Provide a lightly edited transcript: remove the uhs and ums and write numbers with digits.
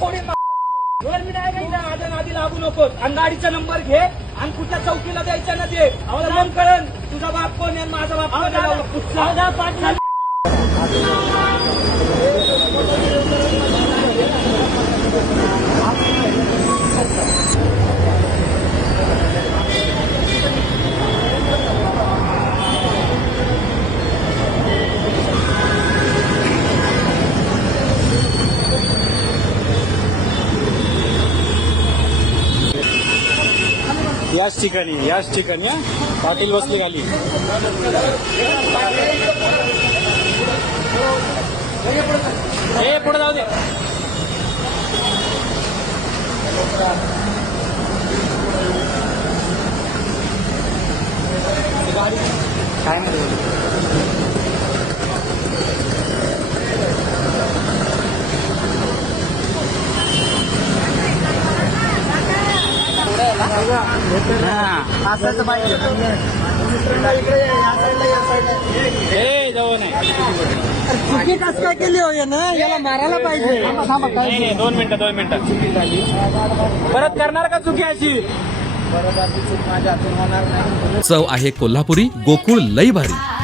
फोडी 2 मिनिट माझ्या नादी लागू नकोस. आणि गाडीचा नंबर घे आणि कुठल्या चौकीला द्यायचा ना ते मग कळण तुझा बाप कोण आहे माझा बाप कोण आहे. याच ठिकाणी पाटील बसली खाली. पुढे जाऊ दे. काय असायचं पाहिजे. चुकी कसं काय केली हो ना याला मारायला पाहिजे. 2 मिनिटं परत करणार का चुकी अशी. चव आहे कोल्हापुरी, गोकुळ लई भारी.